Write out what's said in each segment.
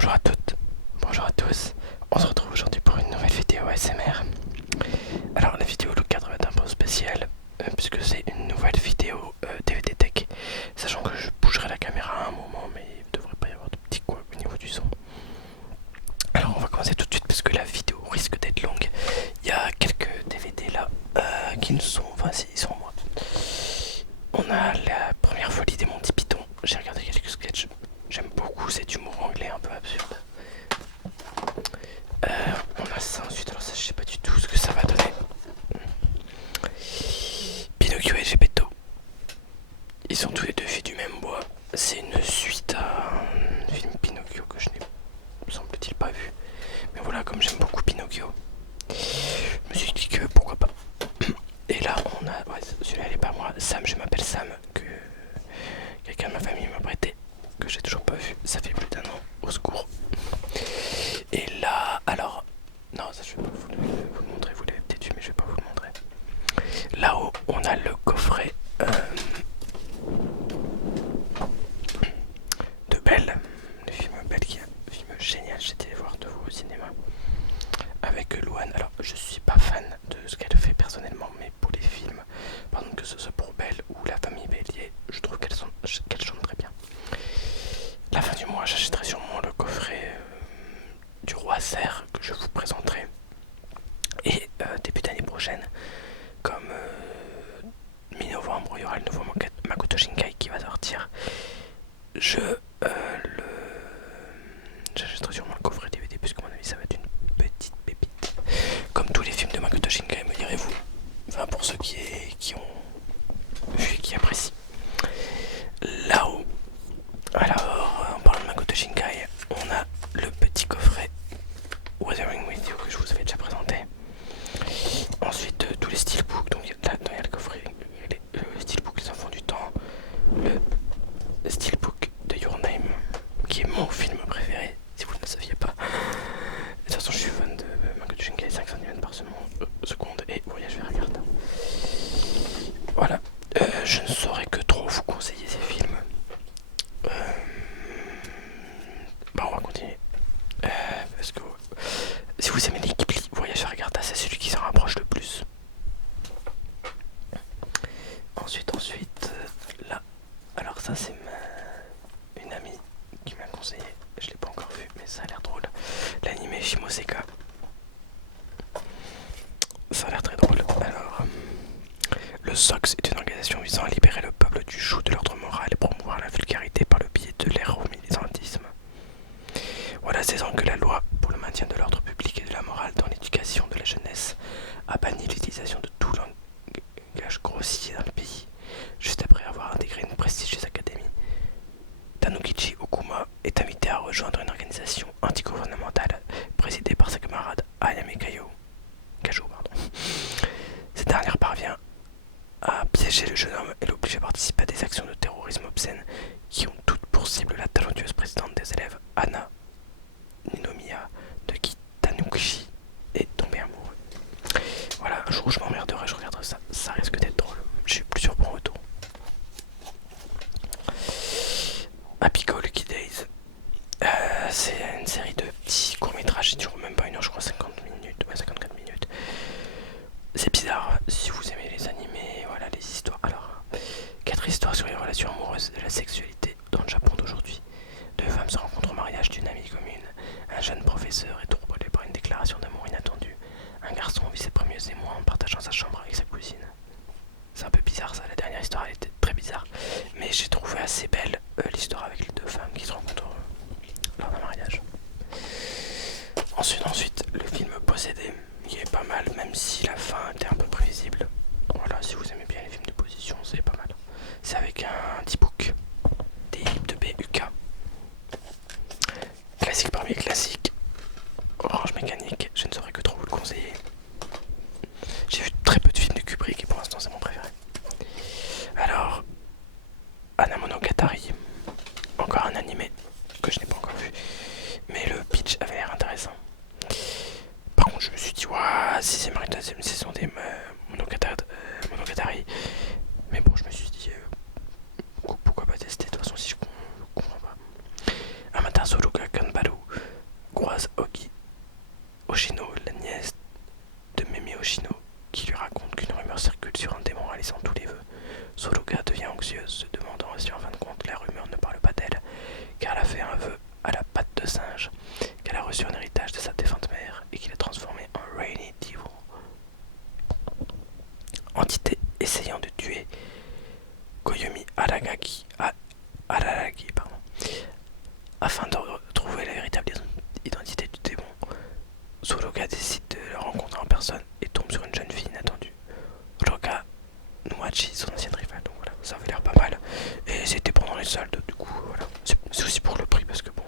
Bonjour à toutes, bonjour à tous. On se retrouve aujourd'hui pour une nouvelle vidéo ASMR. Alors la vidéo, le cadre va être un peu spécial puisque c'est une nouvelle vidéo DVD Tech. Sachant que je bougerai la caméra à un moment, mais il ne devrait pas y avoir de petits couacs au niveau du son. Alors on va commencer tout de suite parce que la vidéo risque d'être longue. Il y a quelques DVD là qui ne sont, enfin si, ils sont moi. On a la première folie des Monty Python. J'ai regardé quelques sketchs. J'aime beaucoup cet humour anglais un peu absurde. On a ça ensuite, alors ça je sais pas du tout ce que ça va donner. Pinocchio et Geppetto. Ils sont tous les deux faits du même bois. C'est une suite à un film Pinocchio que je n'ai semble-t-il pas vu. Mais voilà, comme j'aime beaucoup Pinocchio, je me suis dit que pourquoi pas. Et là on a, ouais, celui-là il est pas moi, Sam, je m'appelle Sam, que quelqu'un de ma famille m'a prêté, que j'ai toujours pas vu, ça fait plus d'1 an, au secours. Et là, alors, non ça je vais pas vous le montrer, vous l'avez peut-être vu mais je vais pas vous le montrer. Là-haut on a le coffret de Belle, le film Belle qui est un film génial, j'étais allé voir de vous au cinéma avec Louane. Alors je suis pas fan de ce qu'elle fait personnellement, mais pour les films, par exemple que ce soit pour Belle ou La Famille Bélier, je trouve qu'elle chante très bien. La fin du mois j'achèterai sûrement le coffret du Roi Serre que je vous présenterai. Et début d'année prochaine, comme mi-novembre, il y aura le nouveau Makoto Shinkai qui va sortir. J'achèterai sûrement le coffret DVD puisque à mon avis ça va être une petite pépite. Comme tous les films de Makoto Shinkai, me direz-vous. Enfin pour ceux qui ont vu et qui apprécient. Là-haut, alors en parlant de Makoto Shinkai, on a le petit coffret Weathering With You que je vous avais déjà présenté. Ensuite tous les steelbooks, donc là-dedans il y a le coffret, le steelbook Les Enfants du Temps, le steelbook de Your Name, qui est mon film préféré, si vous ne le saviez pas. De toute façon je suis fan de Makoto Shinkai, 5 cm par seconde et Voyage vers Agartha. Voilà, je ne saurais que trop vous conseiller ces films. Bah on va continuer. Parce que si vous aimez les Ghibli, Voyage vers Agartha c'est celui qui s'en rapproche le plus. Ensuite, là, alors ça c'est une amie qui m'a conseillé, je l'ai pas encore vu mais ça a l'air drôle. L'anime Shimoseka. Ça a l'air très drôle. Alors, le SOX est une organisation visant à libérer le peuple du joug de l'ordre moral et promouvoir la vulgarité par le biais de l'ère au militantisme. Voilà 16 ans que la loi pour le maintien de l'ordre public et de la morale dans l'éducation de la jeunesse a banni l'utilisation de tout langage grossier dans le pays. Juste après avoir intégré une prestigieuse académie, Tanukichi Okuma est invité à rejoindre une organisation antigouvernementale présidée par sa camarade Ayame Kajou. Cette dernière parvient à piéger le jeune homme et l'oblige à participer à des actions de terrorisme obscènes qui ont toutes pour cible la talentueuse présidente des élèves Anna Ninomiya, de qui Tanukichi est tombé amoureux. Voilà, un jour où je m'emmerderai, je regarderai ça, ça risque d'être drôle. J'ai eu plusieurs bons retours. Happy Go Lucky Days. C'est une série de petits courts-métrages qui durent même pas 1 heure, je crois 50 minutes, ouais 54 minutes. C'est bizarre, si vous aimez les animés, voilà les histoires. Alors, 4 histoires sur les relations amoureuses et la sexualité dans le Japon d'aujourd'hui. 2 femmes se rencontrent au mariage d'une amie commune. Un jeune professeur est troublé par une déclaration d'amour inattendue. Un garçon vit ses premiers émois en partageant sa chambre avec sa cousine. C'est un peu bizarre ça, la dernière histoire elle était très bizarre. Mais j'ai trouvé assez belle l'histoire avec les 2 femmes qui se rencontrent lors d'un mariage. Ensuite, le film Possédé, qui est pas mal, même si la fin était un peu prévisible. Voilà, si vous aimez bien les films de position, c'est pas mal. C'est avec un D-Book, de BUK. Classique parmi les classiques. Orange Mécanique, je ne saurais que trop vous le conseiller. J'ai vu très peu de films de Kubrick et pour l'instant c'est mon préféré. Alors, Hana Monogatari, encore un animé que je n'ai pas encore vu, mais le pitch avait l'air intéressant. Par contre je me suis dit, waouh, 6ème et 2ème saison des Monogatari. Mais bon, je me suis dit, pourquoi pas tester, de toute façon si je comprends pas. Amaterasu Kanbaru, fait un vœu à la patte de singe qu'elle a reçu en héritage de sa défunte mère et qu'il a transformé en Rainy Devil, entité essayant de tuer Koyomi Aragaki, pardon. Afin de retrouver la véritable identité du démon, Suruga décide de le rencontrer en personne et tombe sur une jeune fille inattendue, Roka Nuachi, son ancienne rivale. Donc voilà, ça avait l'air pas mal. Et c'était pendant les soldes, du coup, voilà. C'est aussi pour le prix parce que bon,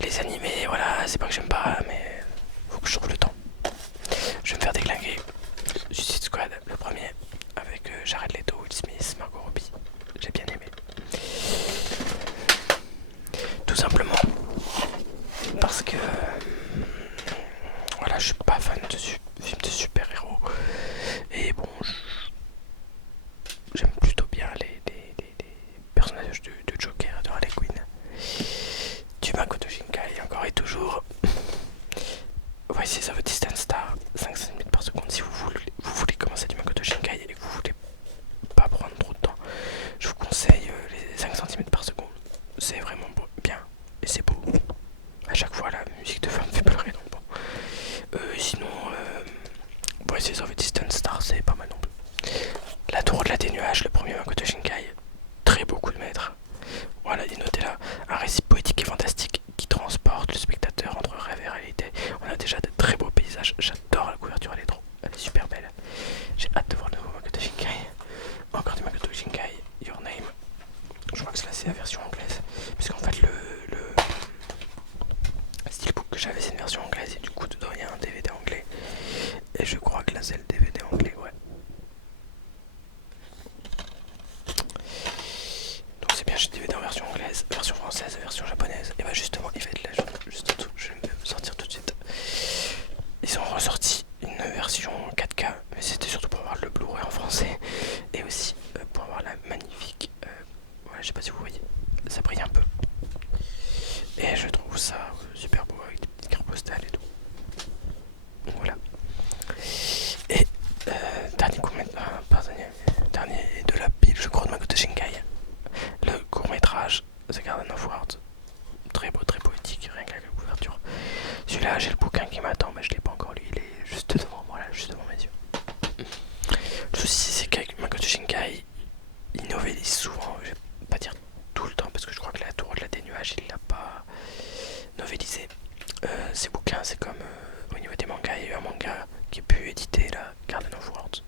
les animés, voilà, c'est pas que j'aime pas, mais faut que je trouve le temps. Je vais me faire déglinguer Suicide Squad, le premier, avec Jared Leto, Will Smith, Margot Robbie. J'ai bien aimé. Tout simplement parce que voilà, je suis pas fan de films de super-héros. Et bon, j'aime plutôt bien les personnages de Joker et de Harley Quinn. Du Makoto Shinkai, encore et toujours. Voici of a Distant Star, 5 cm par seconde. Si vous voulez commencer du Makoto Shinkai et que vous voulez pas prendre trop de temps, je vous conseille les 5 cm par seconde. C'est vraiment bien et c'est beau. À chaque fois, la musique de fin me fait pleurer, donc bon. Sinon, Voices of a Distant Star, c'est pas mal non plus. La Tour de la des Nuages, le premier Makoto Shinkai, très beau coup de maître. Voilà, et notez là, un récit poétique et fantastique qui transporte le spectateur entre rêve et réalité. On a déjà de très beaux paysages, j'adore la couverture, elle est super belle. J'ai hâte de voir le nouveau Makoto Shinkai. Encore du Makoto Shinkai, Your Name. Je crois que là c'est la version anglaise, puisqu'en fait le steelbook que j'avais c'est une version anglaise et du coup dedans il y a un DVD anglais. Et je crois que là c'est le DVD anglais, ouais. Donc c'est bien, j'ai DVD en version anglaise, version française et version japonaise. Et bah justement il va être là juste en dessous, je vais me sortir tout de suite. Ils ont ressorti une version 4K, mais c'était surtout pour avoir le Blu-ray en français. Et aussi pour avoir la magnifique, voilà, je sais pas si vous voyez, ça brille un peu. Et je trouve ça super beau avec des petites cartes postales et tout. Voilà. Et dernier de la pile, je crois, de Makoto Shinkai. Le court métrage The Garden of Words. Très beau, très poétique, rien qu'avec la couverture. Celui-là, j'ai le bouquin qui m'attend, mais je l'ai pas encore lu. Il est juste devant moi, là, juste devant mes yeux. Le souci, c'est qu'avec Makoto Shinkai, il novélise souvent. Je vais pas dire tout le temps, parce que je crois que la Tour de la des Nuages, il l'a pas novélisé. Ces bouquins, c'est comme au niveau des mangas, il y a eu un manga qui est pu éditer, là, Garden of Words,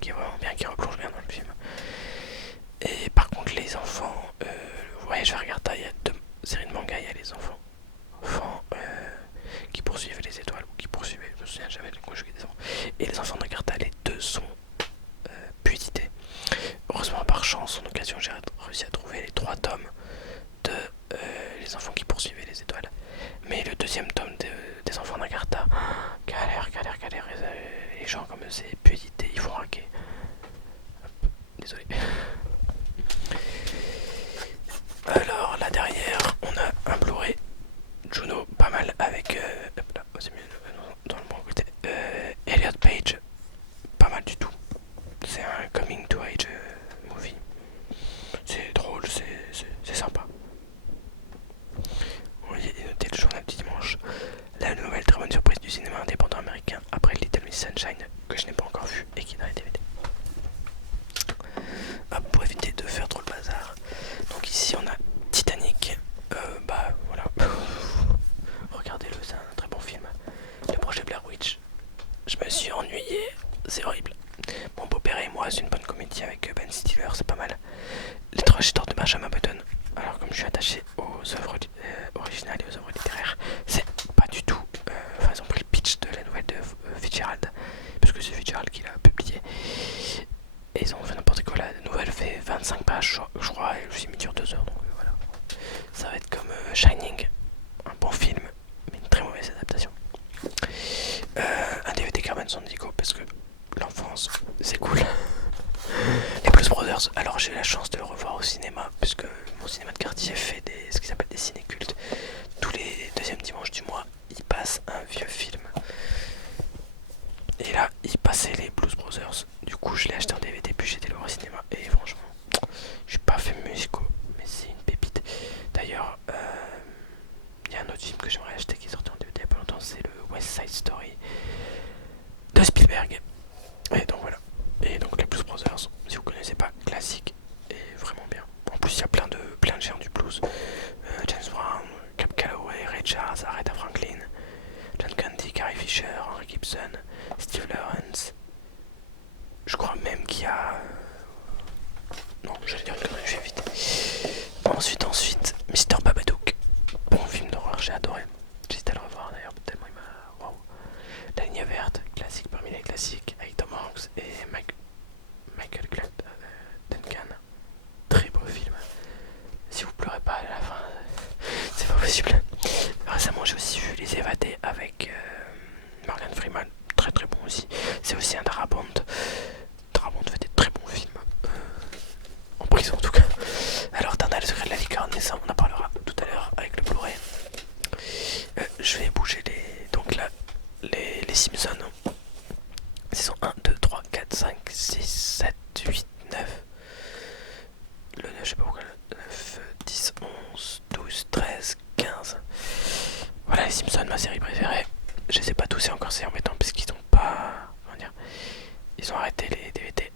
qui est vraiment bien, qui replonge bien dans le film. Et par contre, les enfants, ouais, je vais regarder, il y a 2 séries de mangas, il y a les enfants qui poursuivent les étoiles, ou qui poursuivaient, je me souviens jamais de conjuguer des enfants. Et les enfants d'Agartha, les 2 sont pu édités. Heureusement, par chance, en occasion, j'ai réussi à trouver les 3 tomes de les enfants qui poursuivaient les étoiles. Mais le deuxième tome des enfants d'Agartha, galère. Les gens comme c'est pu édité, ils vont raquer. Hop, désolé. Alors là derrière, on a un Blu-ray Juno, pas mal avec là, c'est mieux dans le bon côté. Elliot Page, pas mal du tout. C'est un coming to age movie. C'est drôle, c'est sympa. Vous voyez, notez le journal du dimanche. La nouvelle très bonne surprise du cinéma indépendant américain après Little Miss Sunshine, que je n'ai pas encore vu et qui est dans les DVD. Hop, pour éviter de faire trop le bazar. Donc ici on a possible. Récemment j'ai aussi vu Les Évadés avec Morgan Freeman, très très bon aussi. C'est aussi un Darabont. Darabont fait des très bons films, en prison en tout cas. Alors Dana le secret de la licorne, mais ça on en parlera tout à l'heure avec le Blu-ray. Je vais bouger donc là les Simpsons. Saison 1, 2, 3, 4, 5, 6, 7, 8, 9. Le 9, je sais pas pourquoi. 9, 10, 11, 12, 13, 15. Voilà les Simpsons, ma série préférée. Je les ai pas tous et encore c'est embêtant parce qu'ils ont pas. Comment dire, ils ont arrêté les DVD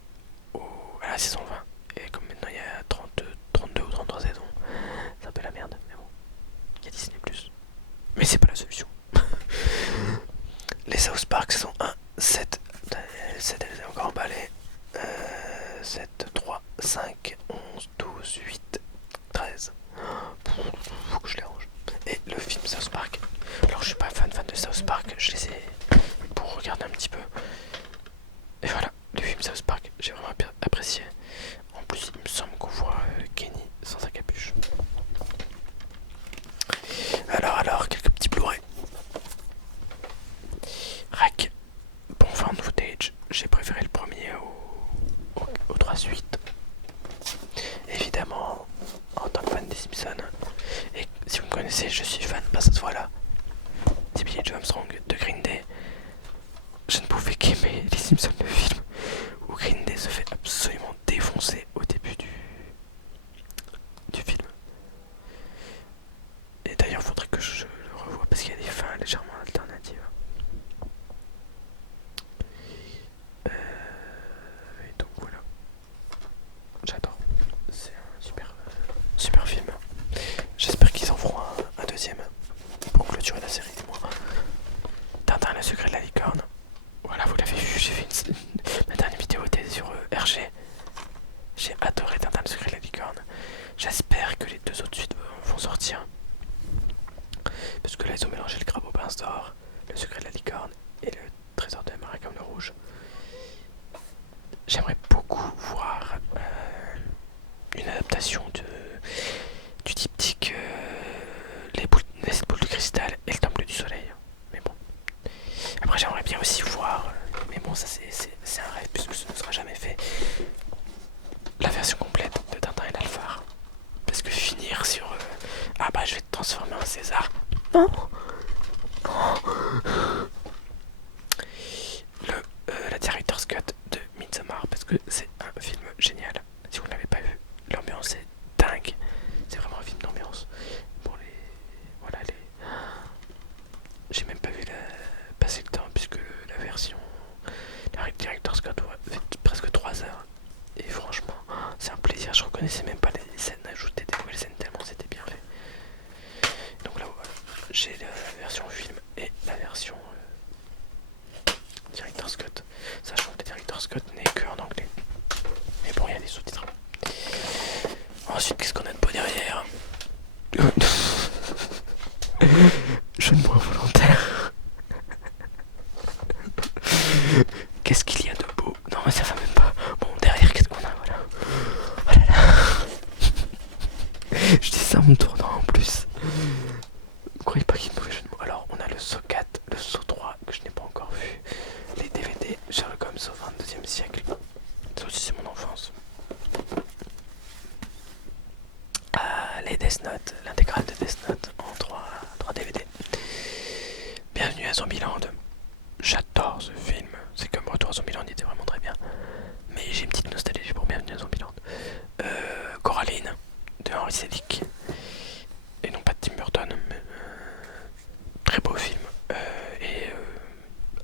à la saison 20. Et comme maintenant il y a 32 ou 33 saisons, c'est un peu la merde. Mais bon, il y a Disney+. Mais c'est pas la solution. Les South Park saison 1, 7. 7 elle est encore emballée. 7, 3, 5, 11, 12, 8, 13. Faut que je les range. Et le film South Park. Alors je suis pas fan de South Park, je les ai pour regarder un petit peu. Et voilà, le film South Park, j'ai vraiment bien apprécié. En plus il me semble qu'on voit Kenny sans sa capuche. Alors, quelques petits Blu-ray. Rack, bon found footage, j'ai préféré le premier aux 3 suites. Évidemment, en tant que fan des Simpsons, et si vous me connaissez, je suis fan, pas cette fois-là, de Billy Joe Armstrong, de Green Day. Je ne pouvais qu'aimer les Simpsons, le film où Green Day se fait absolument défoncer au début du film. Et d'ailleurs, il faudrait que je le revoie parce qu'il y a des fins légèrement alternatives. Et donc voilà, j'adore. C'est un super film. J'espère qu'ils en feront un deuxième pour clôturer la série du moins. Tintin le secret de la licorne. Voilà, vous l'avez vu, j'ai fait ma dernière vidéo était sur RG. J'ai adoré Tintin le secret de la licorne. J'espère que les deux autres suites vont sortir. Parce que là ils ont mélangé le crabe au pince d'or, le secret de la licorne et le trésor de Marie comme le rouge. J'aimerais beaucoup voir une adaptation du diptyque les boules de cristal et le temple du soleil. Mais bon. Après j'aimerais bien aussi voir, mais bon ça c'est un rêve puisque ce ne sera jamais fait, la version complète de Tintin et l'Alphard. Parce que finir sur ah bah je vais te transformer en César. Non. La director's cut de Midsommar parce que c'est un film génial. Si vous ne l'avez pas vu, l'ambiance est dingue. C'est vraiment un film d'ambiance. Pour les voilà les. J'ai même pas vu passer le temps puisque la version la director's cut fait presque 3 heures. Et franchement, c'est un plaisir. Je reconnaissais même pas les scènes ajoutées, des nouvelles scènes tellement c'était bien fait. Donc là, voilà, j'ai la version film et la version director's cut. Sachant que le director's cut n'est que en anglais. Mais bon, il y a des sous-titres. Ensuite, qu'est-ce qu'on a de beau derrière? Je ne vois volontaire. Qu'est-ce qu'il y a de beau? Non, mais ça va même pas. Bon, derrière, qu'est-ce qu'on a? Voilà. Oh là là. Je dis ça en me tournant en plus. Vous croyez pas qu'il y ait de mauvais jeu de mots? Alors, on a le saut 4, le saut 3 que je n'ai pas encore vu. Les DVD Sherlock Holmes au 22e siècle. Ça aussi, c'est mon enfance. Les Death Note, l'intégrale de Death Note en 3 DVD. Bienvenue à Zombieland. J'adore ce film. C'est comme Retour à Zombieland, il était vraiment très bien. Mais j'ai une petite nostalgie pour Bienvenue à Zombieland. Coraline de Henry Selick. Et non pas de Tim Burton, mais très beau film. Et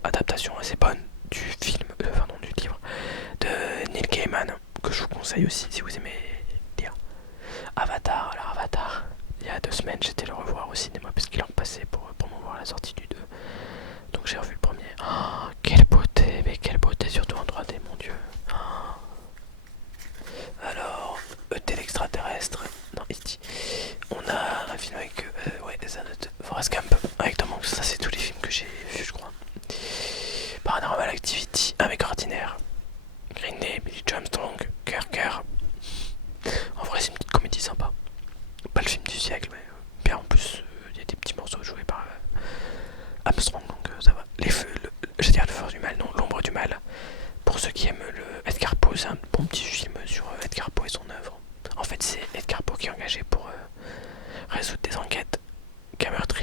adaptation assez bonne du film, du livre de Neil Gaiman, que je vous conseille aussi si vous aimez lire. Avatar, alors Avatar, il y a 2 semaines j'étais le revoir au cinéma parce qu'il en passait pour me voir la sortie du 2. Donc j'ai revu le premier. Oh, quelle beauté, mais quelle beauté, surtout en 3D, mon dieu. Oh. Alors, ET l'extraterrestre, non, ici. On a un film avec Forrest Gump avec Tom Hanks, ça c'est tous les films que j'ai vus je crois. Paranormal Activity, Un mec ordinaire, Green Day, Billy Joe Armstrong, Cœur,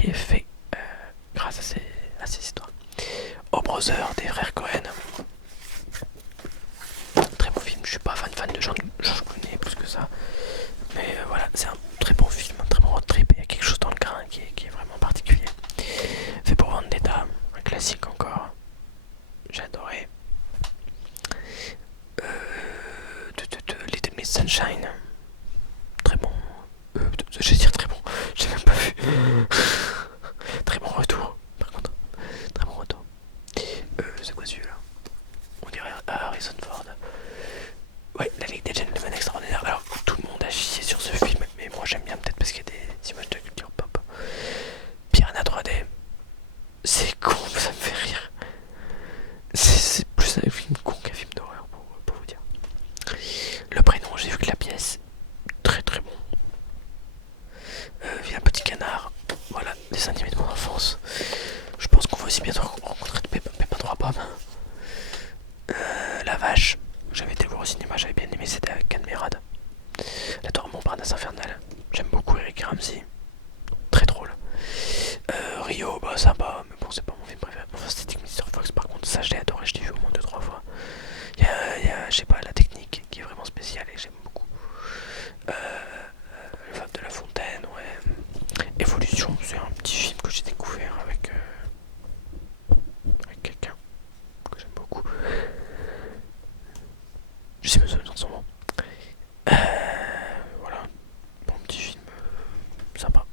est fait grâce à ces histoires. Oh Brother des frères Cohen. Très bon film, je suis pas fan de George Clooney plus que ça. Mais voilà, c'est un très bon film, un très bon road trip. Il y a quelque chose dans le grain qui est vraiment particulier. Fait pour Vendetta, un classique encore. J'ai adoré. Little Miss Sunshine. Très bon. Je vais dire très bon. J'ai même pas vu. Très bon retour. Par contre, très bon retour. C'est quoi celui-là? On dirait Harrison Ford. Ouais, la Ligue des Gentlemen extraordinaire. Alors, tout le monde a chié sur ce film, mais moi j'aime bien peut-être parce qu'il y a des images de culture pop. Piranha 3D. C'est con, ça me fait rire. C'est plus un film con qu'un film d'horreur pour vous dire. Le prénom, j'ai vu que la pièce. Très très bon. Vilain petit canard. Voilà, des animés de mon enfance. Je pense qu'on va aussi bientôt rencontrer Pépin 3 pommes. La vache. J'avais été le voir au cinéma, j'avais bien aimé, c'était avec Canmerade. La Tour Montparnasse infernale. J'aime beaucoup Eric Ramsey. Très drôle. Rio, bah sympa, mais bon, c'est pas mon film préféré. Fantastic Mr. Fox, par contre, ça je l'ai adoré, je l'ai vu au moins 2-3 fois. Il y a, je sais pas, la technique qui est vraiment spéciale et j'aime beaucoup. Le Fable de la Fontaine, ouais. Évolution, c'est un petit film que j'ai découvert avec quelqu'un que j'aime beaucoup. Je sais pas son nom. Voilà, bon petit film sympa.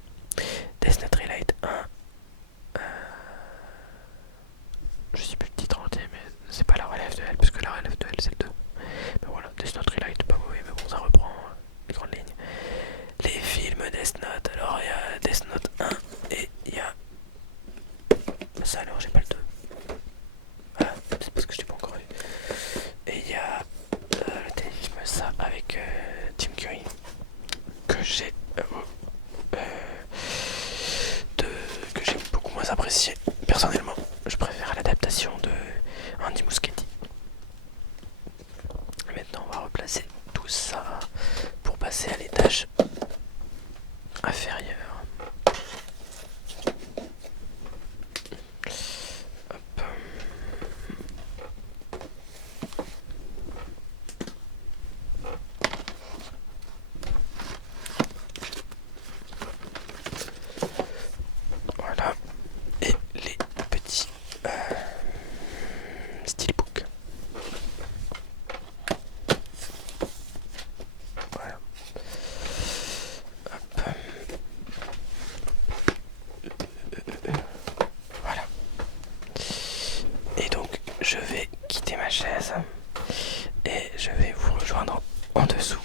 Death Note Relight 1. Je sais plus le titre entier, mais c'est pas la relève de elle, parce que la relève de elle c'est le 2. Mais voilà, Death Note Relight, pas mauvais, mais bon, ça reprend les grandes lignes. Les films Death Note, alors il y a Death Note 1 et il y a. Ça alors, j'ai pas le 2. Ah, c'est parce que je l'ai pas encore vu. Et il y a le téléfilm ça avec Tim Curry que j'ai que j'ai beaucoup moins apprécié personnellement. Je préfère l'adaptation de Andy Muschietti. Maintenant on va replacer tout ça pour passer à l'étage inférieur. Hop. Voilà. Et les petits steelbooks. Voilà. Hop. Voilà. Et donc je vais quitter ma chaise et je vais vous rejoindre en dessous.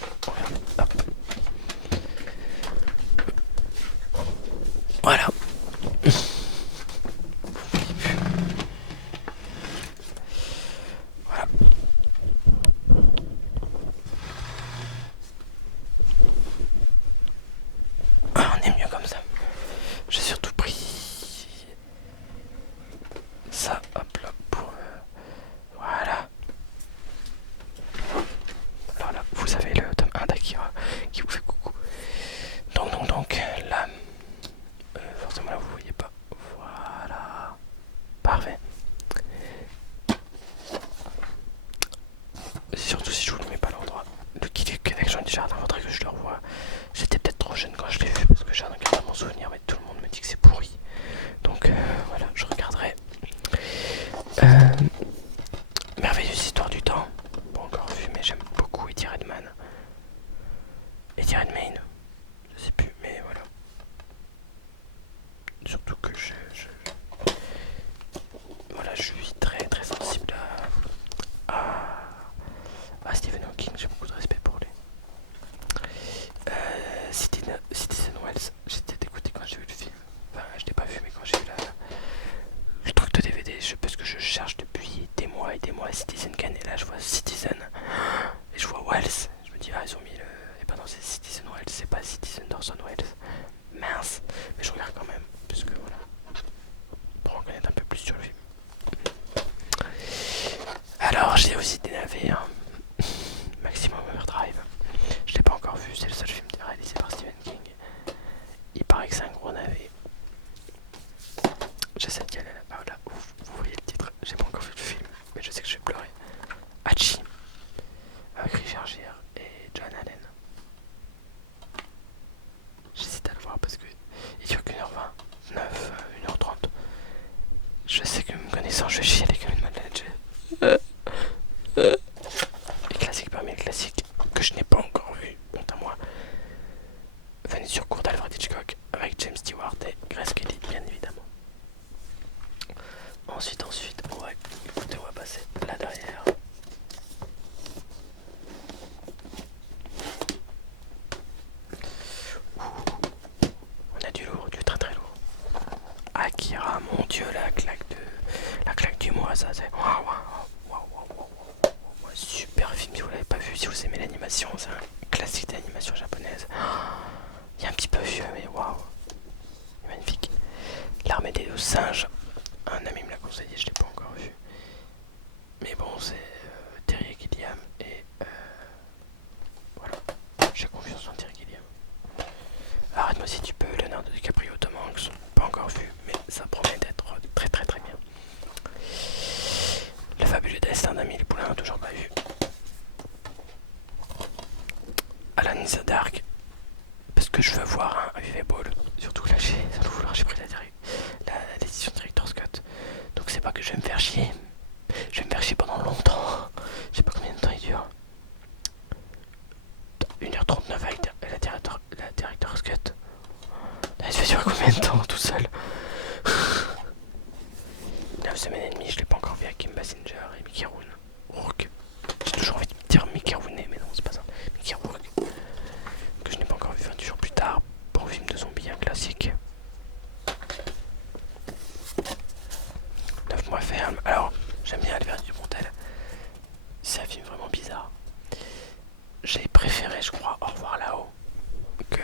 Hop. Voilà. Voilà. Ah, on est mieux comme ça. J'ai surtout pris ça, hop là, pour voilà. Alors là, vous avez le tome 1 d'Akira qui vous fait coucou. Donc, là, forcément là, vous voyez pas. Voilà. Parfait. Surtout si je vous le mets pas à l'endroit. Le kit avec Jean du Jardin, faudrait que je le revoie. J'étais peut-être trop jeune quand je l'ai vu parce que j'ai un garde mon souvenir, mais tout le monde me dit que c'est pourri. Donc voilà, je regarderai. Merveilleuse histoire du temps. Pas encore vu, mais j'aime beaucoup Eddie Redmayne. Eddie Redmayne, je sais plus, mais voilà. Surtout que voilà, je suis très très sensible à Stephen Hawking. J'ai beaucoup de respect pour lui. Citizen Wells, j'étais dégoûté quand j'ai vu le film. Enfin, je l'ai pas vu, mais quand j'ai vu le truc de DVD, parce que je cherche depuis des mois et des mois Citizen Kane, et là je vois Citizen et je vois Wells. Je me dis, ah, ils ont mis le. Et ben non, c'est Citizen Wells, c'est pas Citizen Orson Welles. Mince, mais je regarde quand même, parce que voilà, pour en connaître un peu plus sur le film. Alors, j'ai aussi des navires. Maximum Overdrive. Je l'ai pas encore vu, c'est le seul film réalisé par Stephen King. Il paraît que c'est un gros navet. Akira, mon dieu, la claque du mois, ça c'est. Waouh, waouh, waouh, waouh, waouh, super film, si vous l'avez pas vu, si vous aimez l'animation, c'est un classique d'animation japonaise. Il est un petit peu vieux, mais waouh, magnifique. L'armée des 12 singes, un ami me l'a conseillé, je l'ai pas encore vu. Mais bon, c'est Terry Gilliam et voilà, j'ai confiance en Terry Gilliam. Arrête-moi si tu peux, Leonardo DiCaprio, Tom Hanks, pas encore vu, mais ça promet d'être très très très bien. Le fabuleux destin d'Amélie Poulain, toujours pas vu. Alan in the Dark, parce que je veux voir un UV Ball, surtout là j'ai pris l'édition Director's Scott, donc c'est pas que je vais me faire chier, je vais me faire chier pendant longtemps, je sais pas combien de temps il dure. 1h39 avec la Director's Cut. Il se fait durer combien de temps tout seul? 9 semaines et demie, je l'ai pas encore vu avec Kim Basinger et Mickey Rourke. J'ai toujours envie de dire Mickey Rooney, mais non, c'est pas ça. Mickey Rourke, que je n'ai pas encore vu 28 jours plus tard. Bon film de zombies, un classique. 9 mois ferme. Alors, j'aime bien Albert Dupontel. C'est un film vraiment bizarre. J'ai préféré, je crois, Au revoir là-haut que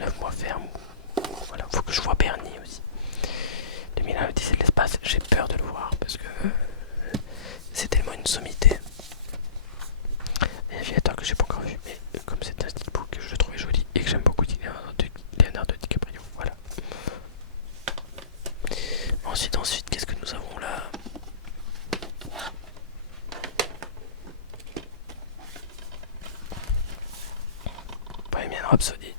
9 mois ferme. Voilà, faut que je vois Bernie aussi. 2001, l'Odyssée de l'espace, j'ai peur de le voir parce que c'est tellement une sommité. Et Aviator que j'ai pas encore vu, mais comme c'est un steelbook que je le trouvais joli et que j'aime beaucoup Leonardo DiCaprio, voilà. Ensuite, qu'est-ce que nous avons là? Bohemian Rhapsody.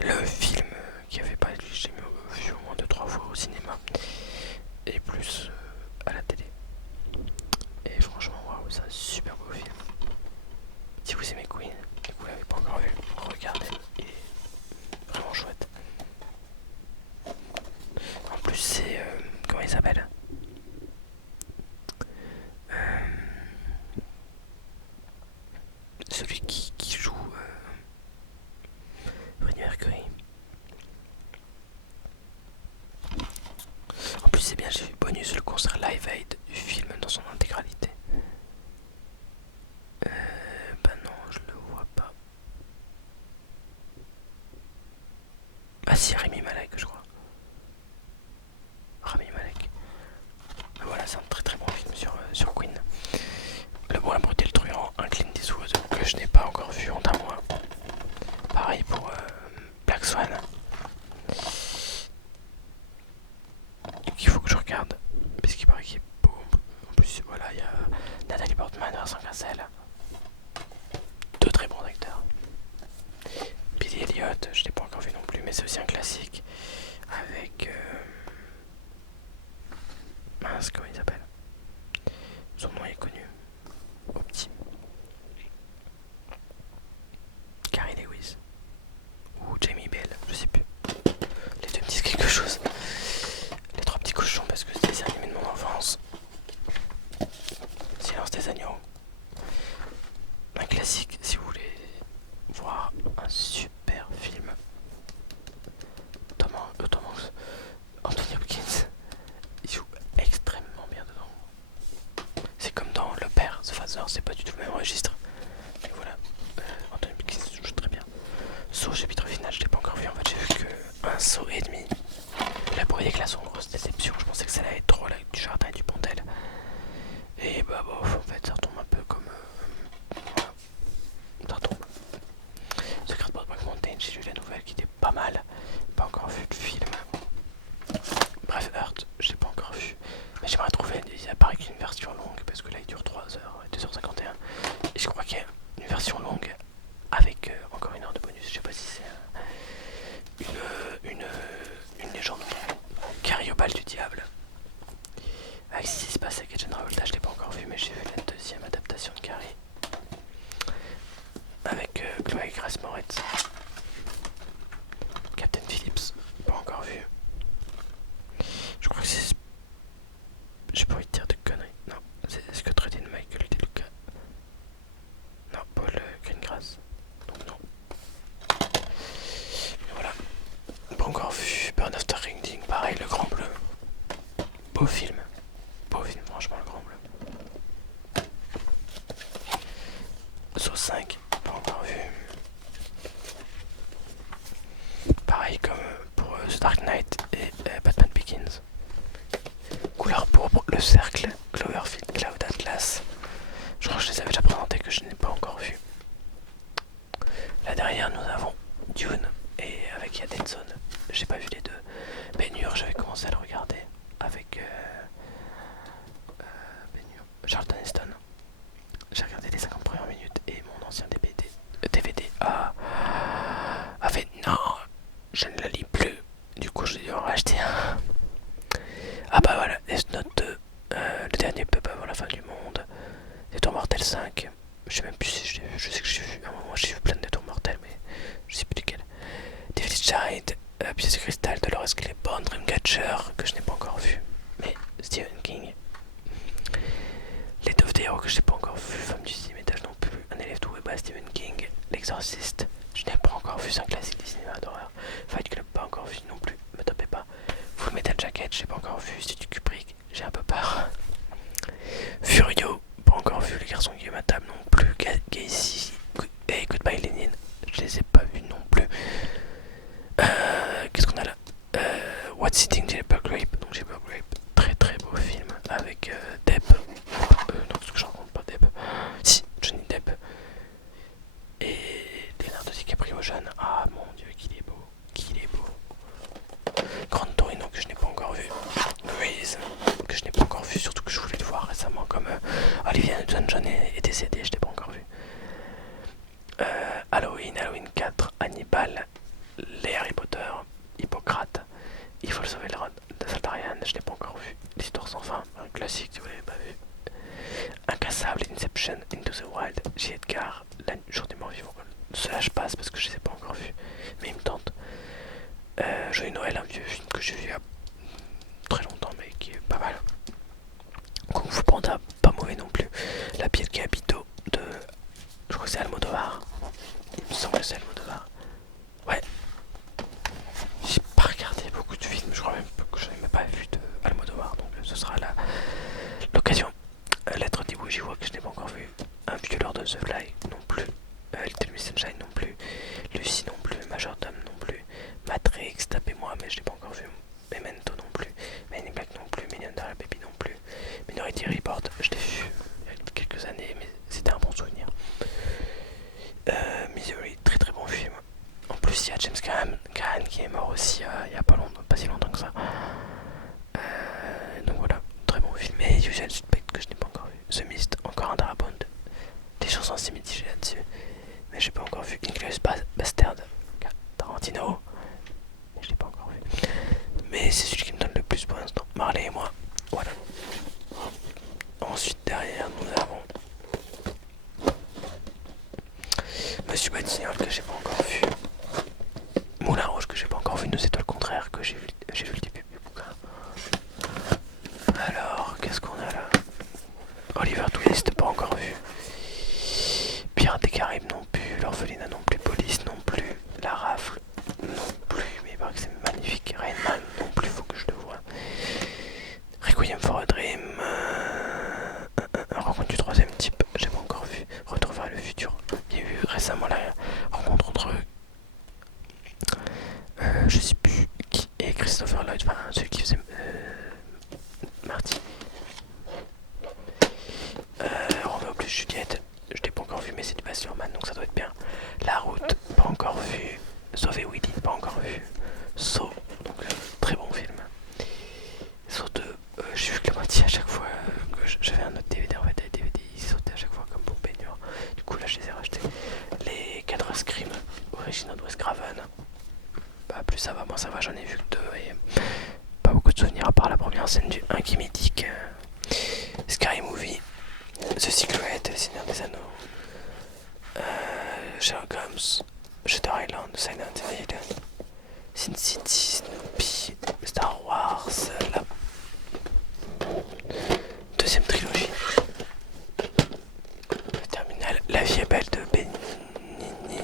Le film qui avait pas été, j'ai vu au moins 2-3 fois au cinéma et plus à la télé. Et franchement, waouh, c'est un super beau film. Si vous aimez Queen et que vous l'avez pas encore vu, regardez, il est vraiment chouette. En plus, c'est comment il s'appelle? Celui qui joue Freddie Mercury. En plus, c'est bien, j'ai vu bonus le concert Live Aid du film dans son intégralité. Bah non, je le vois pas. Ah si, Rami Malek, je crois. Rami Malek. Voilà, c'est un très très bon film sur Queen. Le Bon, la Brute et le Truand, un Clint Eastwood que je n'ai pas encore vu en un mois. Pareil pour Black Swan. Qu'il faut que je regarde, parce qu'il paraît qu'il est beau. En plus, voilà, il y a Nathalie Portman, Vincent Cassel. Deux très bons acteurs. Billy Elliot, je l'ai pas encore vu non plus, mais c'est aussi un classique. Avec. Mince, comment il s'appelle? Son nom est connu. Au petit. Carrie Lewis. Ou Jamie Bell, je sais plus. Les deux me disent quelque chose. Les trois petits cochons, parce que c'est des animés de mon enfance. Silence des agneaux. Un classique, si vous voulez voir un super film. Tom Hanks, Anthony Hopkins, il joue extrêmement bien dedans. C'est comme dans Le Père, The Father, c'est pas du tout le même registre. Mais voilà, Anthony Hopkins joue très bien. Saut, chapitre final, je l'ai pas encore vu, en fait j'ai vu que un saut et demi. La Bruit des glaçons, grosse déception, je pensais que ça allait être trop là, du jardin et du Pontel. Et bah bof, en fait ça retombe un peu comme... voilà, ça retombe. Secret Brokeback Mountain, j'ai lu la nouvelle qui était pas mal, pas encore vu le film. Bref, Heart, je l'ai pas encore vu, mais j'aimerais trouver, il apparaît qu'une version longue, parce que là il dure 3h, 2h51, et je crois qu'il y a une version longue avec encore une heure de bonus, je sais pas si c'est une légende. Carrie au bal du diable. Avec ce qui se passe avec Agent Travolta, je l'ai pas encore vu, mais j'ai vu la deuxième adaptation de Carrie. Avec Chloé Grace Moretz. beau film. Beau film, franchement, le Grand Bleu. Saw 5, pas encore vu. Pareil comme pour The Dark Knight et Batman Begins. Couleur pourpre, Le Cercle, Cloverfield, Cloud Atlas. Je crois que je les avais déjà présentés, que je n'ai pas encore vu. Là derrière nous avons Dune et avec il y a Dead Zone. J'ai pas vu les deux. Ben-Hur, j'avais commencé à le regarder avec Ben-Hur, Charlton Heston. J'ai regardé les 50 premières minutes et mon ancien DVD a fait non, je ne le lis plus. Du coup, je dû en racheter un. Ah bah voilà, Death Note 2, le dernier pub avant la fin du monde, Les Tours Mortels 5. Je sais même plus si je l'ai vu, je sais que j'ai vu, à un moment j'ai vu plein de Tours Mortels, mais je sais plus lesquels. Devil's Child, Pièce de Cristal, Dolores Claiborne, Dreamcatcher, que je n'ai pas encore vu, mais Stephen King. Les Dove des héros que je n'ai pas encore vu, Femme du 6 étage non plus, Un élève doué, bah Stephen King, L'Exorciste, je n'ai pas encore vu, c'est un classique du cinéma d'horreur. Fight Club, pas encore vu non plus, me topez pas. Full Metal Jacket, j'ai pas encore vu, c'est du Kubrick, j'ai un peu peur. Furio, pas encore vu, Les Garçons qui aiment à table non plus, Gacy et Goodbye Lenin, je les ai pas vus non plus. Qu'est-ce qu'on a là? What's Sitting Jilliber Grape, donc Jilliber Grape, très très beau film avec Depp, non ce que je raconte pas Depp, si Johnny Depp et Leonardo DiCaprio jeune. Ah mon dieu qu'il est beau, qu'il est beau. Grand Torino que je n'ai pas encore vu, Grease que je n'ai pas encore vu, surtout que je voulais le voir récemment comme Olivia Newton-John est décédée, je n'ai pas encore vu. Halloween, Halloween 4, Hannibal, les Harry Potter, Hippocrate, Il faut le sauver le rôle de Saltarian, je n'ai pas encore vu. L'Histoire sans fin, un classique si vous l'avez pas vu. Incassable, Inception, Into the Wild, J. Edgar, La Jour des morts vivants. Cela je passe parce que je ne les ai pas encore vus, mais il me tente. Joyeux Noël, un vieux film que j'ai vu il y a très longtemps mais qui est pas mal. Kung Fu Panda, pas mauvais non plus. La pièce qui habito de... Je crois que c'est Almodovar. Il me semble que c'est Almodovar. Ouais. J'ai pas regardé beaucoup de films, je crois même que je n'ai même pas vu de Almodovar, donc ce sera l'occasion. Lettre d'Iwo Jima que je n'ai pas encore vu. Un violeur de The Fly non plus. Little Miss Sunshine non plus. Lucy non plus. Majordome non plus. Matrix, tapez-moi, mais je n'ai pas encore vu. Memento non plus. Men in Black non plus. Million Dollar Baby non plus. Minority Report, je l'ai vu il y a quelques années, mais c'était un bon souvenir. Misery, très très bon film. En plus, il y a James Caan qui est mort aussi il y a pas si longtemps que ça. Donc voilà, très bon film. Et Usual Suspect que je n'ai pas encore vu. The Mist, encore un Darabont. Des choses assez mitigées là-dessus. Mais j'ai pas encore vu. Inglourious Bastard, Tarantino. Mais je l'ai pas encore vu. Mais c'est celui qui me donne le plus pour l'instant. Marley et moi. Voilà. Ensuite, derrière, nous avons Monsieur Batignolles que j'ai pas encore vu. Moulin Rouge que j'ai pas encore vu. Nos étoiles contraires que j'ai vu le début du bouquin. Alors, qu'est-ce qu'on a là? Oliver Twist, pas encore vu. Pirates des Caraïbes non plus. L'Orphelinat non plus. Police non plus. La Rafle non plus. Mais il paraît que c'est magnifique. Rain Man non plus, faut que je le voie. Requiem for a Dream. Rencontre du troisième type, j'ai pas encore vu. Retour vers le futur. Il y a eu récemment la rencontre entre je sais plus qui et Christopher Lloyd, enfin celui qui faisait Marty. Roméo plus Juliette, je l'ai pas encore vu mais c'est du Baz Luhrmann donc ça doit être bien. La route, pas encore vu. Sauver Willy, pas encore vu. Saw, donc très bon film. Saw 2, j'ai vu que la moitié à chaque fois que j'avais un autre DVD, en fait les DVD ils sautaient à chaque fois comme pour baignure. Du coup là je les ai rachetés. Les 4 Scream, original de Wes Craven. Bah plus ça va, moi ça va, j'en ai vu que 2 et pas beaucoup de souvenirs à part la première scène du 1 qui est mythique. Scary Movie, The Secret, Le Seigneur des Anneaux, Sherlock Holmes, Shutter Island, Silent Hill, Sin City, Snoopy, Star Wars, la deuxième trilogie, le Terminal, La vie est belle de Benigni,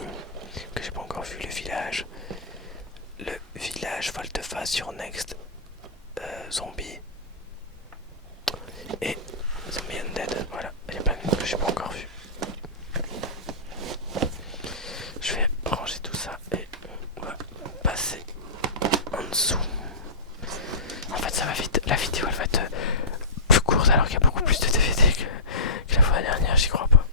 que j'ai pas encore vu, le village, Volte-Face sur Next, Zombie, j'ai pas encore vu. Je vais ranger tout ça et on va passer en dessous. En fait ça va vite, la vidéo elle va être plus courte alors qu'il y a beaucoup plus de DVD que la fois dernière, j'y crois pas.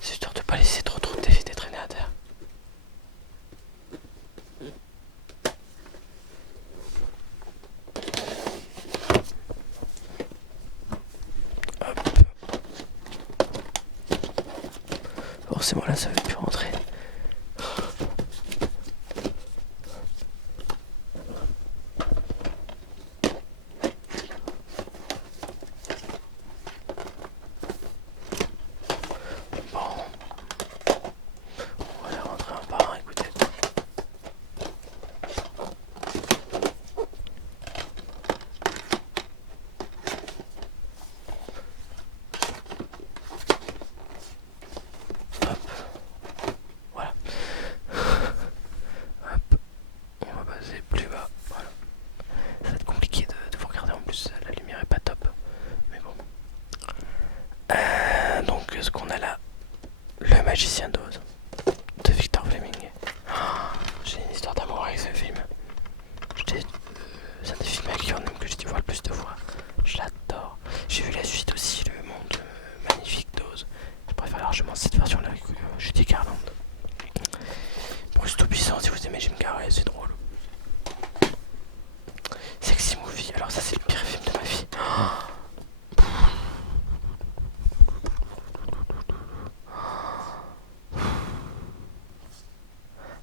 C'est histoire de pas laisser trop de DVD traîner à terre. Hop. Forcément là ça veut plus rentrer. Donc ce qu'on a là, Le Magicien d'Oz de Victor Fleming. Oh, j'ai une histoire d'amour avec ce film. C'est un des films avec Jordan que j'ai dû voir le plus de fois. Je l'adore. J'ai vu la suite aussi, Le Monde Magnifique d'Oz. Je préfère largement cette version là avec Judy Garland. Bruce Tout-Puissant, si vous aimez Jim Carrey, c'est drôle. Sexy Movie, alors ça c'est le pire film de ma vie. Oh.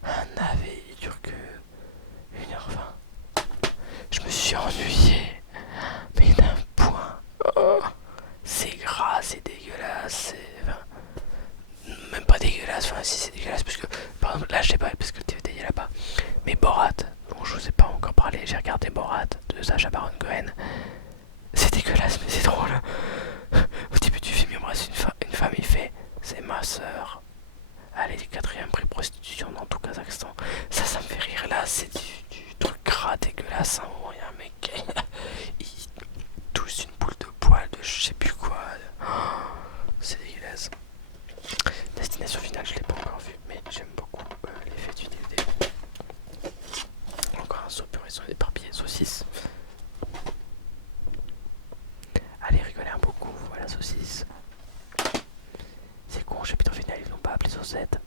Un navet, il dure que 1h20. Je me suis ennuyé, mais d'un point. Oh. C'est gras, c'est dégueulasse, enfin, même pas dégueulasse, enfin si c'est dégueulasse parce que, par exemple là je sais pas, parce que le DVD il est là-bas, mais Borat, bon je vous ai pas encore parlé, j'ai regardé Borat de Sacha Baron Cohen, c'est dégueulasse mais c'est drôle. Au début du film il embrasse une femme, il fait c'est ma soeur, elle est du 4e prix prostitution dans tout Kazakhstan, ça me fait rire. Là c'est du truc gras dégueulasse, hein. Il y a un mec il touche une boule de poil de je sais plus quoi, oh, c'est dégueulasse. Destination Finale je l'ai pas encore vu mais j'aime beaucoup l'effet du DVD. Encore un saut pur et son éparpillé saucisse. Allez rigoler un beaucoup, voilà saucisse. C'est con, chapitre final ils l'ont pas appelé saucette.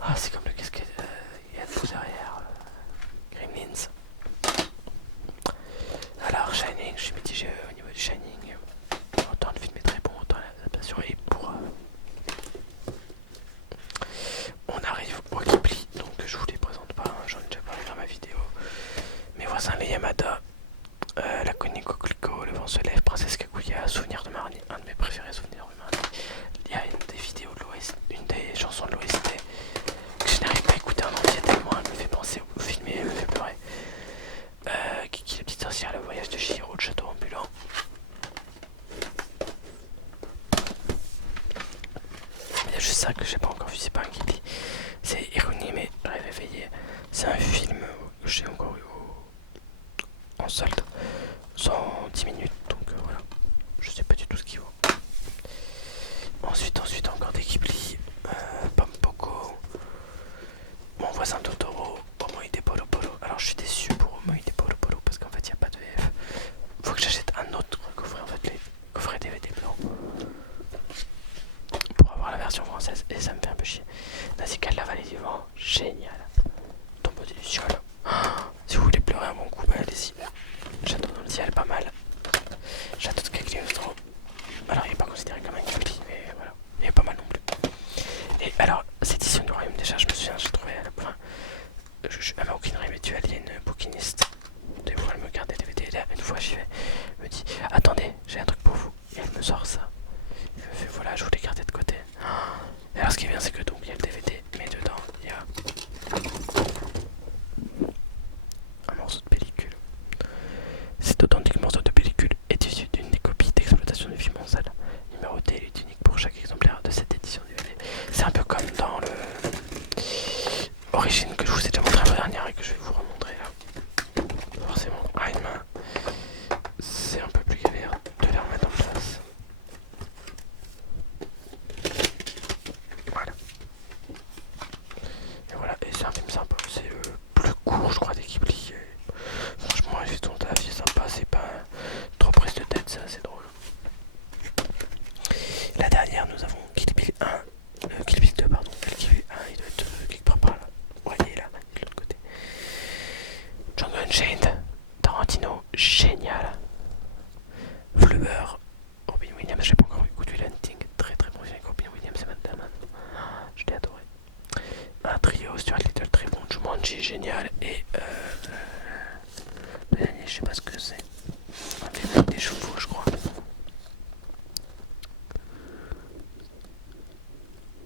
Ah c'est comme le qu'est-ce qu'il y a de fou derrière Gremlins. Alors Shining, je suis mitigé au niveau du Shining. Autant le film est très bon, autant l'adaptation est pour. On arrive au Ghibli, donc je vous les présente pas, hein, j'en ai déjà parlé dans ma vidéo. Mes voisins les Yamada, la Connie Coquelicot, Le Vent se lève, Princesse Kaguya, Souvenir de Marnie, un de mes préférés, Souvenir de Marnie. Il y a une des vidéos de l'OST, une des chansons de l'OST que je n'arrive pas à écouter en entier tellement elle me fait penser au film et elle me fait pleurer. Kiki la petite sorcière, Le voyage de Chihiro, Le château ambulant. Il y a juste ça que j'ai pas encore vu, c'est pas un Ghibli. C'est Iruni mais Rêve éveillé. C'est un film que j'ai encore eu en solde, 110 minutes, donc voilà. Je sais pas du tout ce qu'il vaut. Ensuite encore des Ghibli, Pompoko, Mon voisin Totoro, Omoide Polo Polo. Alors je suis déçu pour Omoide Polo Polo parce qu'en fait il n'y a pas de VF. Faut que j'achète un autre coffret, en fait les coffrets DVD blancs pour avoir la version française et ça me fait un peu chier. Nausicaa de la vallée du vent, génial. Tombeau des lucioles. Oh, si vous voulez pleurer un bon coup, bah allez-y. fois j'y vais, elle me dit attendez, j'ai un truc pour vous. Et elle me sort ça. Elle me fait voilà, je vous l'ai gardé de côté. Et alors ce qui est bien, c'est que donc il y a le DVD, mais dedans il y a un morceau de pellicule. Cet authentique morceau de pellicule est issu d'une des copies d'exploitation du film en salle. Numéroté, il est unique pour chaque exemplaire de cette édition DVD. C'est un peu comme dans le Origine que je vous ai déjà montré la dernière et que je vais vous remontrer là. Forcément, à une main, c'est un peu plus galère de les remettre en place. Voilà. Et voilà, et c'est un film sympa. C'est le plus court, je crois, des Ghibli. Franchement, il fait son taf, c'est sympa, c'est pas trop prise de tête, c'est assez drôle. La dernière, nous avons Kill Bill 1, Kill Bill 2, pardon. Le Kill Bill 1, il doit être quelque part par là. Ouais, il est là, il est de l'autre côté. Django Unchained, Tarantino, génial. Flubber, Robin Williams, j'ai pas encore vu. Good Will Hunting, très très bon film avec Robin Williams et Matt Damon. Je l'ai adoré. Un trio, Stuart Little, très bon. Jumanji, génial. Et le dernier, je sais pas ce que c'est. Un film avec des chevaux, je crois.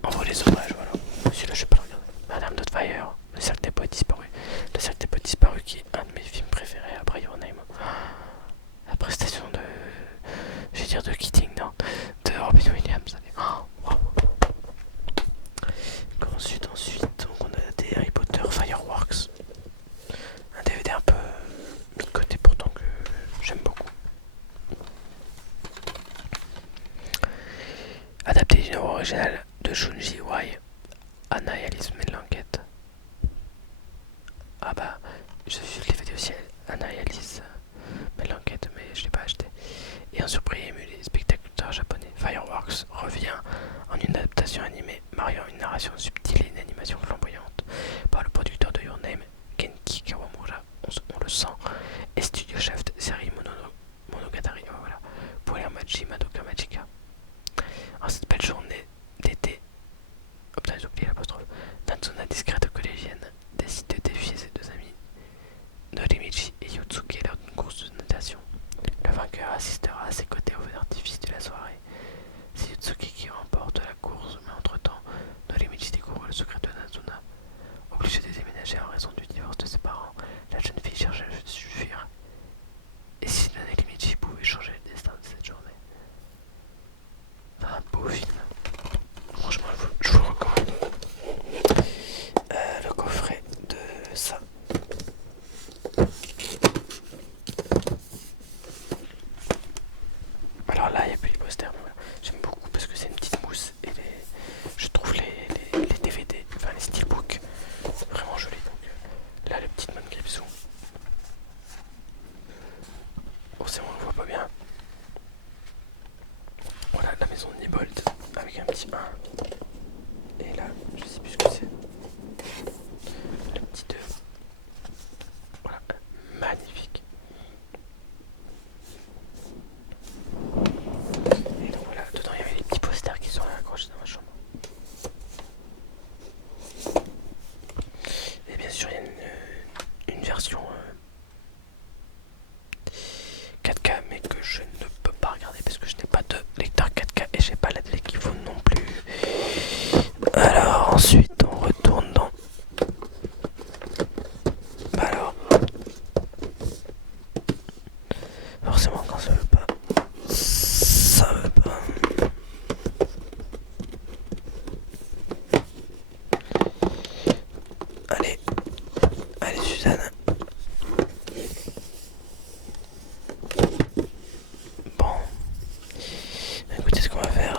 Envoie les hommages, voilà. Celui-là, je sais pas le regarder. Madame Doubtfire, Le Cercle des Poètes Disparus. Le Cercle des Poètes Disparus, qui est un de mes films préférés après Your Name. La prestation de. Je vais dire de Keating, non. De Robin Williams. Oh, wow. Ensuite, donc on a des Harry Potter Fireworks. Un DVD un peu mis de côté pourtant que j'aime beaucoup. Adapté d'une œuvre originale de Junji Wai, Anna et Alice mènent l'enquête. Ah bah, je l'ai DVD aussi, Anna et Alice mènent l'enquête, mais je l'ai pas acheté. Et un surpris émulé spectaculaire japonais, Fireworks revient en une adaptation animée mariant une narration subtile et une animation flamboyante par le producteur de Your Name, Kenki Kawamura, on le sent, et studio chef de série Monogatari, voilà, pour les Machi Madoka Magica. En cette belle journée d'été, j'ai oublié l'apostrophe, Natsuna, discrète collégienne, décide de défier ses deux amis, Norimichi et Yotsuke, lors d'une course de natation. Le vainqueur assistera à ses côtés au feu d'artifice de la soirée. C'est Yotsuke qui remporte la course, mais entre-temps, Norimichi découvre le secret de Natsuna. Obligée de déménager en raison du divorce de ses parents, la jeune fille cherche à fuir. Et si Norimichi pouvait changer le destin de cette journée? Un beau film. Franchement, je vous le recommande. Le coffret de ça. Alors là, il n'y a plus les posters, mais voilà. J'aime beaucoup parce que c'est une petite mousse et je trouve les DVD, enfin les steelbooks, vraiment jolis. Donc là, le petit Man Gripsou. Oh, c'est bon, on le voit pas bien. Voilà, la maison de Nibold avec un petit 1. Et là, je sais plus ce que c'est. Le petit 2. Voilà, magnifique. Et donc voilà, dedans il y avait les petits posters qui sont accrochés dans ma chambre. Et bien sûr, il y a une version 4K, mais que je ne peux pas regarder parce que je n'ai pas de lecteur 4K et j'ai pas la télé qu'il faut non plus. Alors ensuite, on retourne dans. Bah alors. Forcément, quand ça veut pas. Ça veut pas. Allez. Allez, Suzanne. Bon. Écoutez ce qu'on va faire.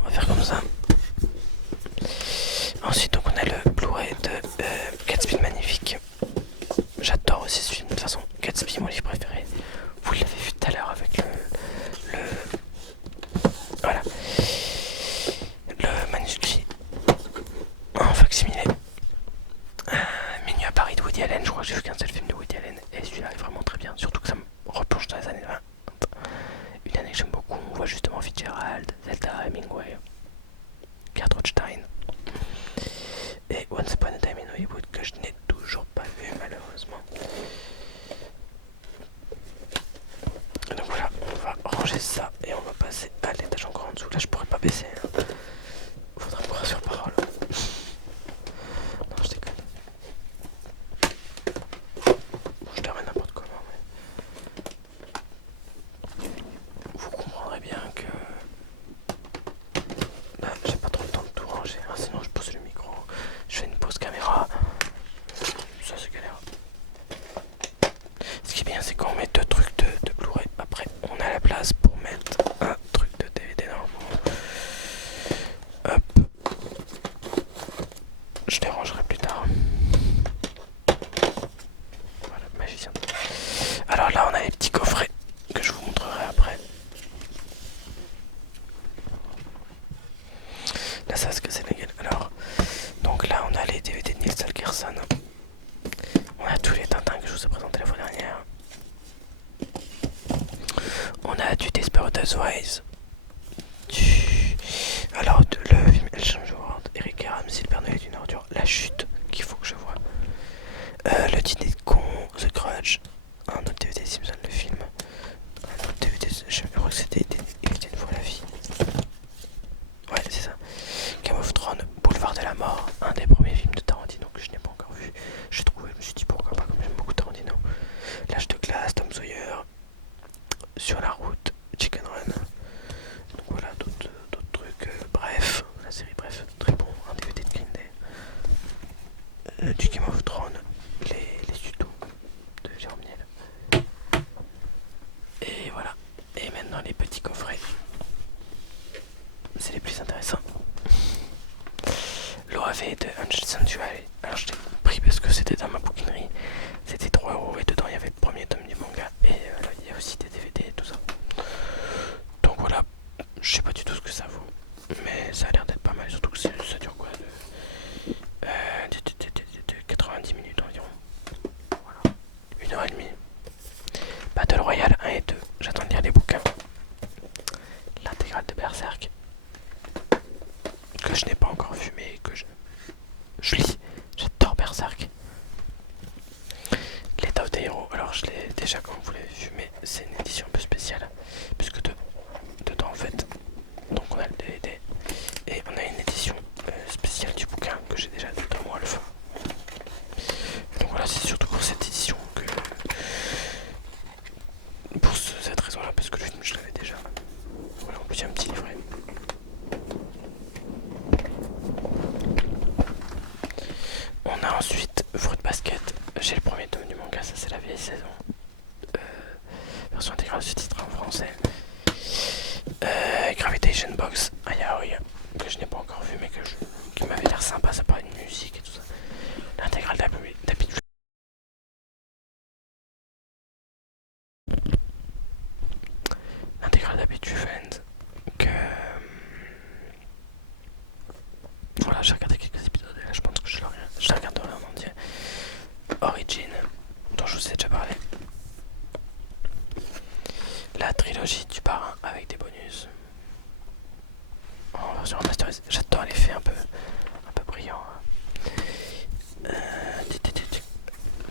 On va faire comme ça. Ensuite, donc on a le Blu-ray de Gatsby le Magnifique. J'adore aussi ce film. De toute façon, Gatsby, mon livre préféré. Vous l'avez vu tout à l'heure avec le voilà, le manuscrit en facsimilé. Minuit à Paris de Woody Allen. Je crois que j'ai vu qu'un seul film de Woody Allen et celui-là est vraiment très bien. Surtout que ça me replonge dans les années 20. Une année que j'aime beaucoup. On voit justement Fitzgerald, Zelda, Hemingway, Gerd Rothstein et Once Upon a Time in Hollywood que je n'ai toujours pas vu malheureusement. ranger ça et on va passer à l'étage encore en dessous. Là je pourrais pas baisser, hein. Faudra me croire sur parole. Non, je déconne. Bon, je t'arrête n'importe comment, mais vous comprendrez bien que là j'ai pas trop le temps de tout ranger, hein. Sinon je pose le micro, je fais une pause caméra, ça c'est galère. Ce qui est bien, c'est qu'on met deux trucs de Blu-ray. Après, on a la place pour mettre un truc de DVD normalement. Hop. Je les rangerai plus tard. Voilà, magicien. Alors là, on a les petits coffrets que je vous montrerai après. Là, ça, ce que c'est légal. Alors, donc là, on a les DVD de Nils Holgersson. On a tous les Tintins que je vous ai présentés la fois dernière. On a du Desperate Housewives, alors le film El Change World, Eric et Ramsey, le Père Noël est une ordure, La Chute, qu'il faut que je vois, le Dîner de con, The Grudge, un autre DVD Simpson le film, un autre DVD, je crois que c'était Il était une fois la vie, ouais c'est ça, Game of Thrones, Boulevard de la Mort, un des premiers films de Tarantino que je n'ai pas encore vu, j'ai trouvé, je me suis dit pourquoi pas, comme j'aime beaucoup Tarantino, L'Âge de glace, Tom Sawyer, Sur la route, Chicken Run. Donc voilà, d'autres trucs. Bref, la série Bref, très bon. Un DVD de Green Day. Du Game of Thrones, les tutos de Jérôme Niel. Et voilà. Et maintenant les petits coffrets. C'est les plus intéressants. L'OAV de Angel Sanctuary. Alors je l'ai pris parce que c'était dans ma bouquinerie. C'était 3 € et dedans il y avait le premier tome du manga. Et là il y a aussi des DVD et tout ça. Donc voilà, je sais pas du tout ce que ça vaut, mais ça a l'air d'être pas mal, surtout que ça dure quoi de 90 minutes environ. Voilà, 1h30. Battle Royale 1 et 2, j'attends de lire les bouquins. L'intégrale de Berserk, que je n'ai pas encore vu, mais que je lis. J'adore Berserk. L'état of the Hero, alors je l'ai déjà comme vous l'avez vu, mais c'est une édition un peu spéciale, puisque dedans en fait, donc on a le DVD et on a une édition spéciale du bouquin que j'ai déjà de Tom Wolfe. Donc voilà, c'est surtout pour cette édition que, pour cette raison là, parce que le film je l'avais déjà. Voilà, en plus il y a un petit livret. On a ensuite Fruit Basket, j'ai le premier tome du manga, ça c'est la vieille saison, version intégrale sous-titrée en français. Gravitation Box, Ayaoi, que je n'ai pas encore vu mais qui m'avait l'air sympa, ça parlait de musique et tout ça. L'intégrale d'Happy Friends, que voilà, j'ai regardé quelques épisodes et là je pense que je le regarderai en entier. Origin, dont je vous ai déjà parlé. La trilogie du parrain avec des bonus. En version remasterisée, j'adore l'effet un peu brillant.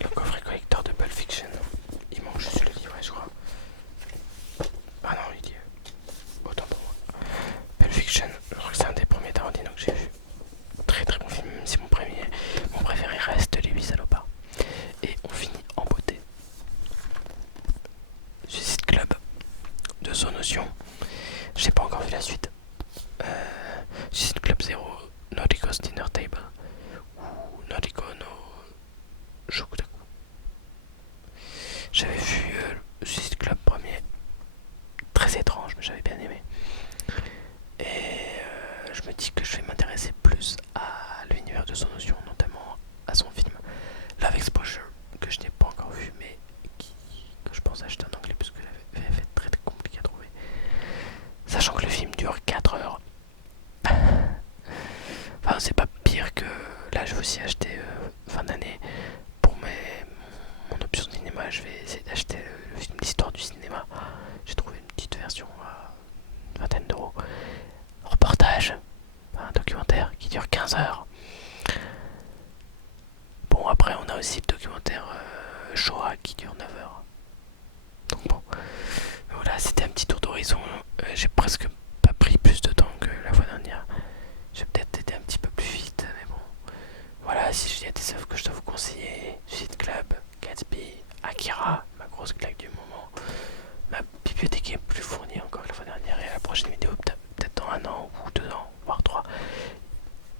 Le coffret collector de Pulp Fiction. Il manque juste le livret, je crois. Ah non, il y est. Autant pour moi. Pulp Fiction, je crois que c'est un des premiers Tarantino que j'ai vu. Très très bon film, même si mon préféré reste Les 8 salopards. Et on finit en beauté. Suicide Club de Sonotion. J'ai pas encore vu la suite. Suicide Club 0, Nordico's Dinner Table ou Nordico no Shokutaku. J'avais vu le Suicide Club premier, très étrange mais j'avais bien aimé. Et je me dis que je vais m'intéresser plus à l'univers de Sonotion, notamment à son film Love Exposure, que je n'ai pas encore vu mais que je pense acheter en anglais parce que la VF est très compliqué à trouver. Sachant que le film dure 4 heures. Enfin, c'est pas pire que là, je vais aussi acheter fin d'année pour mon option cinéma. Je vais essayer d'acheter le film L'Histoire du cinéma. J'ai trouvé une petite version à une vingtaine d'euros. Reportage, un documentaire qui dure 15 heures. Bon, après, on a aussi le documentaire Shoah qui dure 9 heures. Donc bon, voilà, c'était un petit tour d'horizon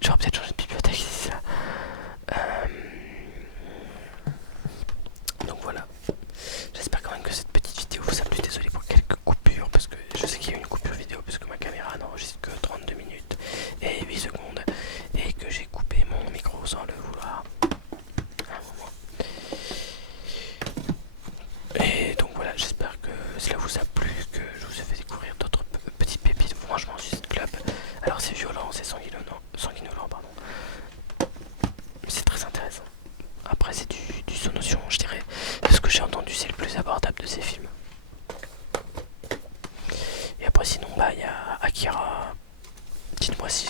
tu vas peut-être changer de bibliothèque ici là. Donc voilà. J'espère quand même que cette petite vidéo vous a plu. Désolé pour quelques coupures parce que je sais qu'il y a eu une coupure vidéo parce que ma caméra n'enregistre que 32 minutes et 8 secondes et que j'ai coupé mon micro sans le vouloir. Un moment. Et donc voilà, j'espère que cela vous a plu, que je vous ai fait découvrir d'autres petites pépites. Franchement, Suicide Club, alors c'est violent, c'est sanguinolent, pardon. C'est très intéressant. Après, c'est du sans notion, je dirais. De ce que j'ai entendu, c'est le plus abordable de ces films. Et après, sinon, bah, il y a Akira. Dites-moi si